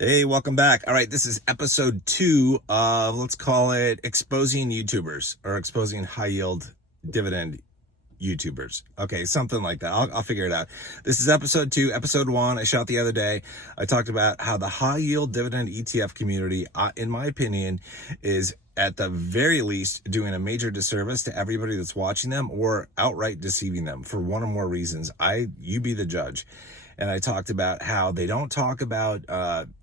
Hey, welcome back. All right, this is episode 2 of, let's call it, exposing YouTubers or exposing high yield dividend YouTubers. Okay, something like that. I'll figure it out. This is episode 2. Episode 1, I shot the other day. I talked about how the high yield dividend ETF community, in my opinion, is at the very least doing a major disservice to everybody that's watching them or outright deceiving them for one or more reasons. You be the judge. And I talked about how they don't talk about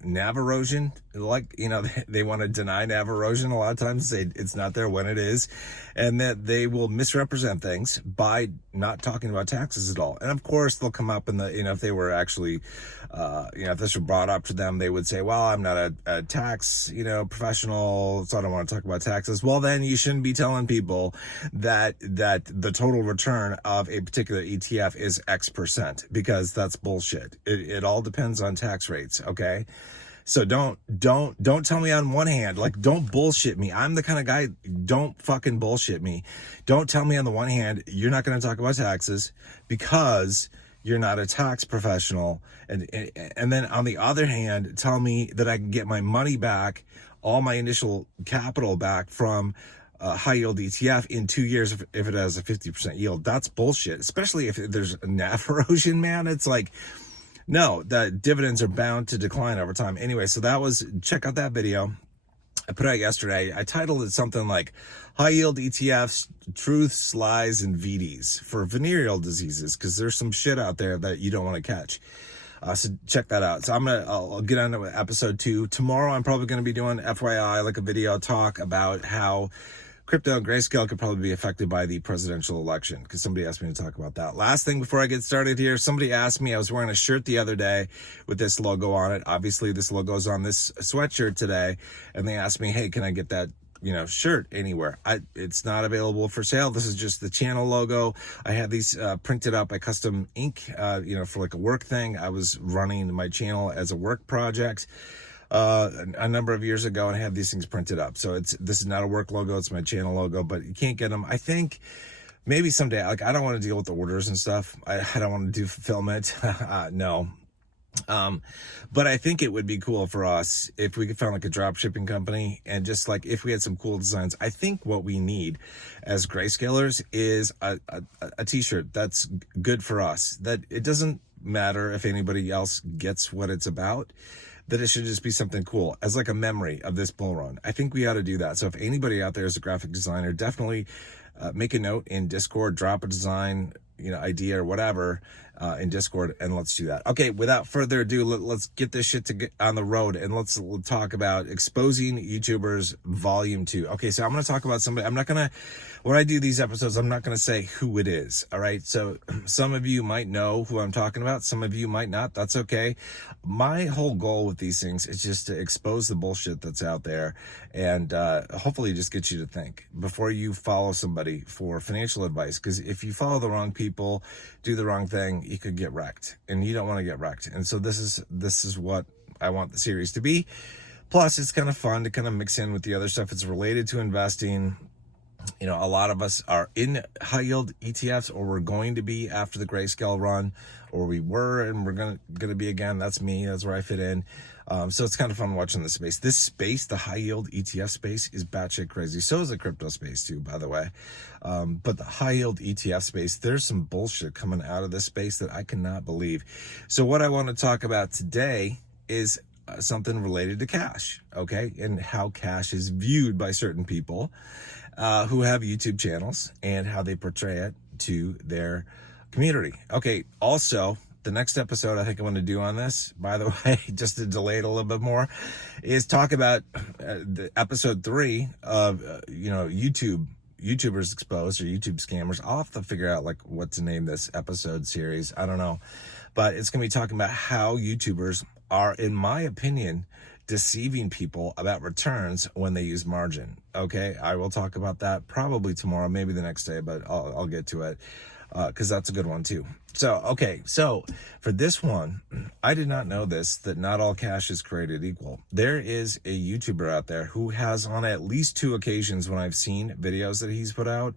NAV erosion. Like, they want to deny NAV erosion a lot of times, say it's not there when it is, and that they will misrepresent things by not talking about taxes at all. And of course, they'll come up in if they were actually, if this were brought up to them, they would say, well, I'm not a tax, professional, so I don't want to talk about taxes. Well, then you shouldn't be telling people that the total return of a particular ETF is X percent, because that's bullshit. It all depends on tax rates. Okay. So don't tell me on one hand, like, don't bullshit me. I'm the kind of guy, don't fucking bullshit me. Don't tell me on the one hand, you're not going to talk about taxes because you're not a tax professional. And then on the other hand, tell me that I can get my money back, all my initial capital back from a high yield ETF in 2 years if it has a 50% yield. That's bullshit, especially if there's a NAV erosion, man. It's like, no, the dividends are bound to decline over time. Anyway, so check out that video I put out yesterday. I titled it something like High Yield ETFs, Truths, Lies, and VDs for venereal diseases, because there's some shit out there that you don't want to catch. So check that out. So I'll get on to episode 2. Tomorrow I'm probably going to be doing FYI, like a video talk about how crypto and Grayscale could probably be affected by the presidential election, because somebody asked me to talk about that. Last thing before I get started here, somebody asked me, I was wearing a shirt the other day with this logo on it. Obviously, this logo is on this sweatshirt today. And they asked me, hey, can I get that shirt anywhere? It's not available for sale. This is just the channel logo. I had these printed up by Custom Ink, for like a work thing. I was running my channel as a work project a number of years ago, and I had these things printed up. So this is not a work logo, it's my channel logo, but you can't get them. I think maybe someday, like, I don't want to deal with the orders and stuff. I don't want to do fulfillment. No. But I think it would be cool for us if we could find like a drop shipping company, and just like if we had some cool designs. I think what we need as Grayscalers is a t-shirt that's good for us, that it doesn't matter if anybody else gets what it's about, that it should just be something cool as like a memory of this bull run. I think we ought to do that. So if anybody out there is a graphic designer, definitely make a note in Discord, drop a design, idea or whatever in Discord, and let's do that. Okay, without further ado, let's get this shit on the road, and let's talk about exposing YouTubers volume 2. Okay, so I'm going to talk about somebody. When I do these episodes, I'm not going to say who it is. All right. So some of you might know who I'm talking about. Some of you might not. That's okay. My whole goal with these things is just to expose the bullshit that's out there, and hopefully just get you to think before you follow somebody for financial advice. Because if you follow the wrong people, do the wrong thing, you could get wrecked, and you don't want to get wrecked. And so this is what I want the series to be. Plus, it's kind of fun to kind of mix in with the other stuff. It's related to investing. A lot of us are in high yield ETFs, or we're going to be after the Grayscale run, or we were, and we're going to be again. That's me. That's where I fit in. So it's kind of fun watching this space. This space, the high yield ETF space, is batshit crazy. So is the crypto space too, by the way. But the high yield ETF space, there's some bullshit coming out of this space that I cannot believe. So what I want to talk about today is something related to cash, okay? And how cash is viewed by certain people who have YouTube channels, and how they portray it to their community. Okay, also, the next episode I think I'm going to do on this, by the way, just to delay it a little bit more, is talk about the episode 3 of, YouTubers exposed, or YouTube scammers. I'll have to figure out like what to name this episode series. I don't know, but it's going to be talking about how YouTubers are, in my opinion, deceiving people about returns when they use margin. Okay, I will talk about that probably tomorrow, maybe the next day, but I'll get to it because that's a good one too. So, okay, so for this one, I did not know this, that not all cash is created equal. There is a YouTuber out there who has, on at least 2 occasions when I've seen videos that he's put out,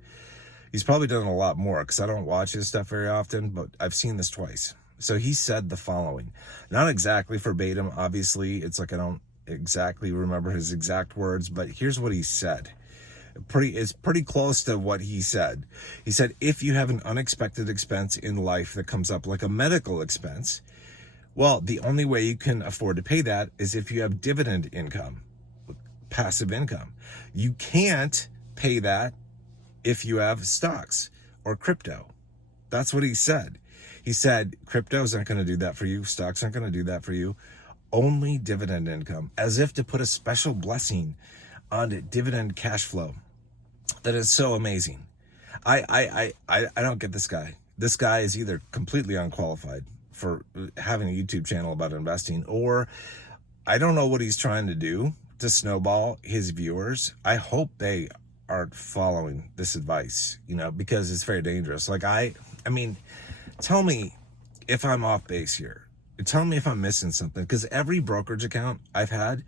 he's probably done a lot more because I don't watch his stuff very often, but I've seen this twice. So he said the following, not exactly verbatim, obviously. It's like I don't exactly remember his exact words, but here's what he said. It's pretty close to what he said. He said, if you have an unexpected expense in life that comes up, like a medical expense, well, the only way you can afford to pay that is if you have dividend income, passive income. You can't pay that if you have stocks or crypto. That's what he said. He said, crypto's not going to do that for you. Stocks aren't going to do that for you. Only dividend income, as if to put a special blessing on dividend cash flow. That is so amazing. I don't get this guy. This guy is either completely unqualified for having a YouTube channel about investing, or I don't know what he's trying to do to snowball his viewers. I hope they aren't following this advice, because it's very dangerous. Like I mean, tell me if I'm off base here. Tell me if I'm missing something, because every brokerage account I've had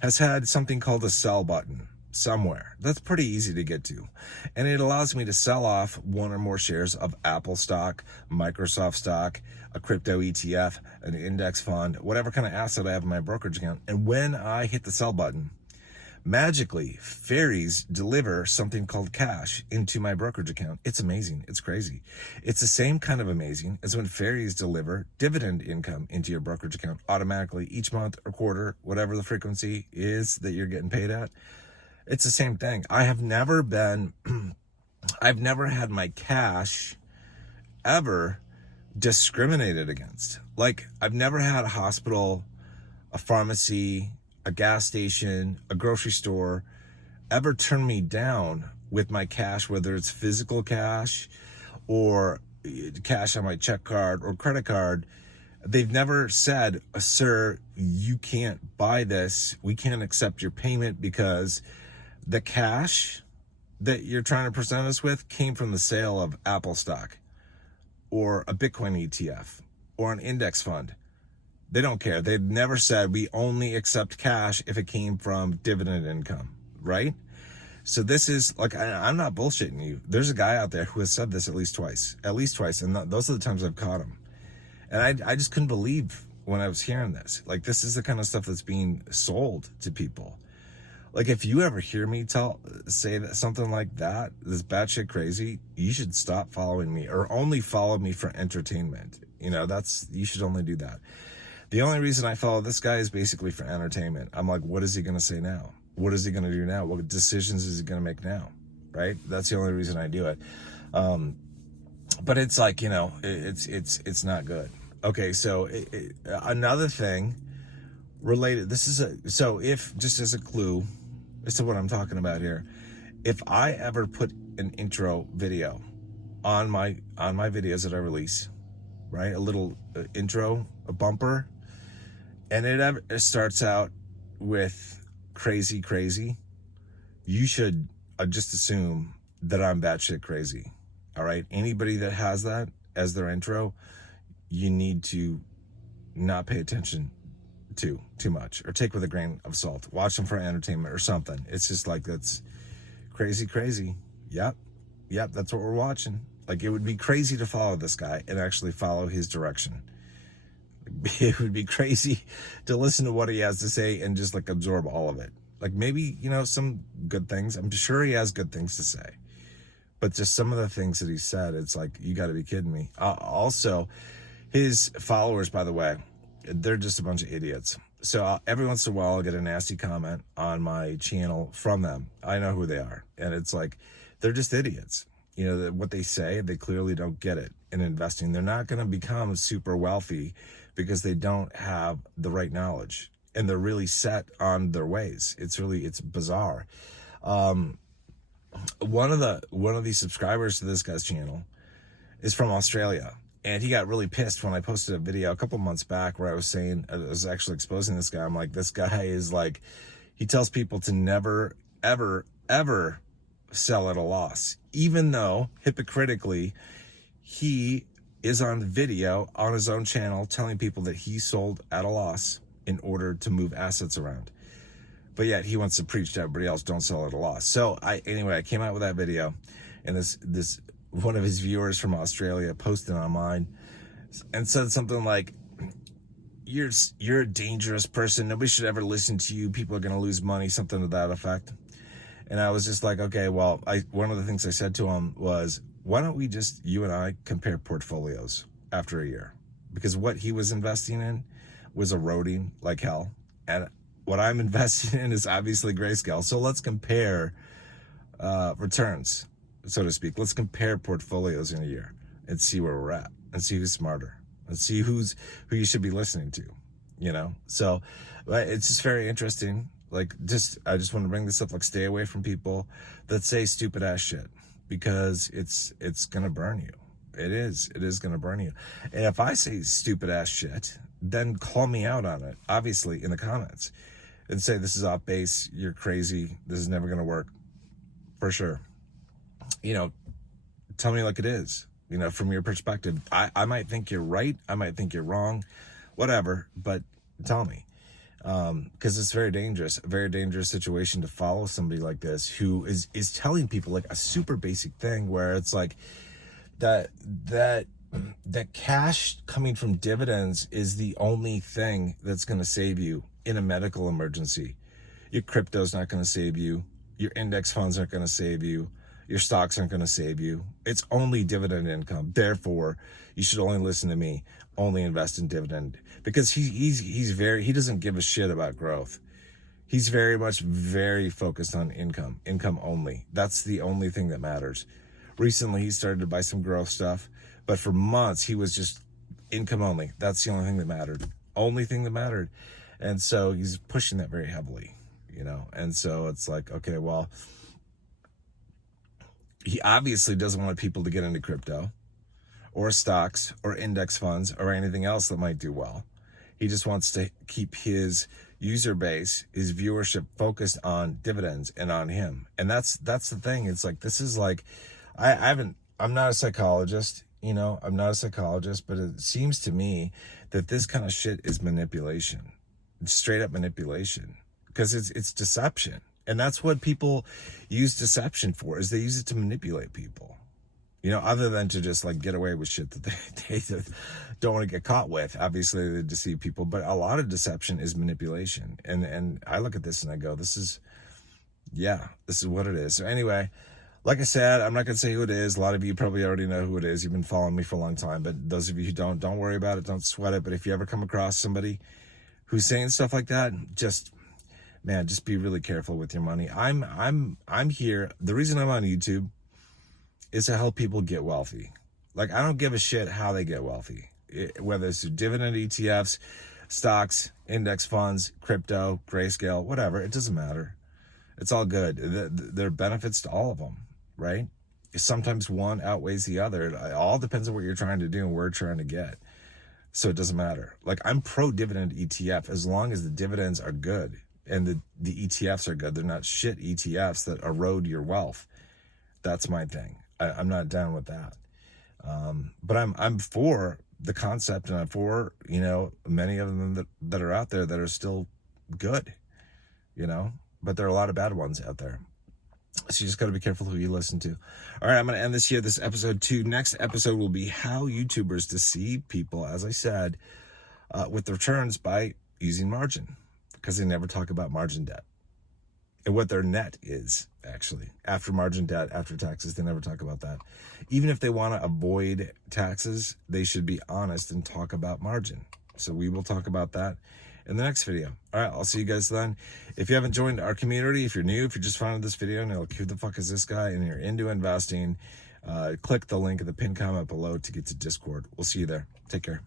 has had something called a sell button somewhere. That's pretty easy to get to. And it allows me to sell off one or more shares of Apple stock, Microsoft stock, a crypto ETF, an index fund, whatever kind of asset I have in my brokerage account. And when I hit the sell button, magically, fairies deliver something called cash into my brokerage account. It's amazing. It's crazy. It's the same kind of amazing as when fairies deliver dividend income into your brokerage account automatically each month or quarter, whatever the frequency is that you're getting paid at. It's the same thing. I've never had my cash ever discriminated against. Like, I've never had a hospital, a pharmacy, a gas station, a grocery store ever turn me down with my cash, whether it's physical cash or cash on my check card or credit card. They've never said, sir, you can't buy this. We can't accept your payment because the cash that you're trying to present us with came from the sale of Apple stock or a Bitcoin ETF or an index fund. They don't care. They've never said we only accept cash if it came from dividend income, right? So this is like, I'm not bullshitting you. There's a guy out there who has said this at least twice. And those are the times I've caught him. And I just couldn't believe when I was hearing this. Like, this is the kind of stuff that's being sold to people. Like, if you ever hear me say that something like that, this batshit crazy, you should stop following me, or only follow me for entertainment. You should only do that. The only reason I follow this guy is basically for entertainment. I'm like, what is he going to say now? What is he going to do now? What decisions is he going to make now? Right? That's the only reason I do it. But it's like, it's not good. Okay. So another thing related, so if, just as a clue, as to what I'm talking about here, if I ever put an intro video on my videos that I release, right? A little intro, a bumper, and it starts out with crazy, you should just assume that I'm batshit crazy. All right. Anybody that has that as their intro, you need to not pay attention too much, or take with a grain of salt. Watch them for entertainment or something. It's just like, that's crazy. Yep, that's what we're watching. Like, it would be crazy to follow this guy and actually follow his direction. It would be crazy to listen to what he has to say and just like absorb all of it. Like, maybe, some good things. I'm sure he has good things to say, but just some of the things that he said, it's like, you got to be kidding me. Also, his followers, by the way, they're just a bunch of idiots. So every once in a while, I'll get a nasty comment on my channel from them. I know who they are. And it's like, they're just idiots. What they say, they clearly don't get it in investing. They're not going to become super wealthy because they don't have the right knowledge, and they're really set on their ways. It's bizarre. One of the subscribers to this guy's channel is from Australia. And he got really pissed when I posted a video a couple months back where I was actually exposing this guy. I'm like, this guy is like, he tells people to never, ever, ever sell at a loss, even though hypocritically he is on video on his own channel telling people that he sold at a loss in order to move assets around. But yet he wants to preach to everybody else, don't sell at a loss. So I came out with that video, and this one of his viewers from Australia posted on mine and said something like, you're a dangerous person. Nobody should ever listen to you. People are going to lose money, something to that effect. And I was just like, okay, well, one of the things I said to him was, why don't we just, you and I, compare portfolios after a year? Because what he was investing in was eroding like hell. And what I'm investing in is obviously grayscale. So let's compare returns, so to speak. Let's compare portfolios in a year and see where we're at and see who's smarter and see who you should be listening to, you know? So it's just very interesting. Like, I just want to bring this up, like, stay away from people that say stupid ass shit, because it's going to burn you. It is going to burn you. And if I say stupid ass shit, then call me out on it, obviously, in the comments, and say, this is off base, you're crazy, this is never going to work, for sure. You know, tell me like it is, you know, from your perspective. I might think you're right, I might think you're wrong, whatever, but tell me. Because it's a very dangerous situation to follow somebody like this who is telling people like a super basic thing, where it's like that cash coming from dividends is the only thing that's going to save you in a medical emergency. Your crypto's not going to save you. Your index funds aren't going to save you. Your stocks aren't going to save you. It's only dividend income. Therefore, you should only listen to me. Only invest in dividend, because he doesn't give a shit about growth. He's very focused on income only. That's the only thing that matters. Recently, he started to buy some growth stuff, but for months he was just income only. That's the only thing that mattered. Only thing that mattered. And so he's pushing that very heavily, you know? And so it's like, okay, well, he obviously doesn't want people to get into crypto or stocks or index funds or anything else that might do well. He just wants to keep his user base, his viewership, focused on dividends and on him. And that's the thing. It's like, this is like, I'm not a psychologist, you know, I'm not a psychologist, but it seems to me that this kind of shit is manipulation. It's straight up manipulation, because it's deception. And that's what people use deception for, is they use it to manipulate people. You know, other than to just like get away with shit that they don't want to get caught with. Obviously, they deceive people, but a lot of deception is manipulation. And I look at this and I go, this is what it is. So anyway, like I said, I'm not going to say who it is. A lot of you probably already know who it is. You've been following me for a long time. But those of you who don't worry about it. Don't sweat it. But if you ever come across somebody who's saying stuff like that, just be really careful with your money. I'm here. The reason I'm on YouTube is to help people get wealthy. Like, I don't give a shit how they get wealthy, whether it's through dividend ETFs, stocks, index funds, crypto, grayscale, whatever. It doesn't matter. It's all good. There are benefits to all of them, right? Sometimes one outweighs the other. It all depends on what you're trying to do and where you're trying to get. So it doesn't matter. Like, I'm pro dividend ETF as long as the dividends are good and the ETFs are good. They're not shit ETFs that erode your wealth. That's my thing. I'm not down with that. But I'm for the concept, and I'm for, you know, many of them that are out there that are still good, you know, but there are a lot of bad ones out there. So you just got to be careful who you listen to. All right, I'm going to end this here. This episode 2. Next episode will be how YouTubers deceive people, as I said, with the returns by using margin, because they never talk about margin debt and what their net is, actually. After margin debt, after taxes, they never talk about that. Even if they want to avoid taxes, they should be honest and talk about margin. So we will talk about that in the next video. All right, I'll see you guys then. If you haven't joined our community, if you're new, if you just found this video and you're like, who the fuck is this guy, and you're into investing, click the link in the pinned comment below to get to Discord. We'll see you there. Take care.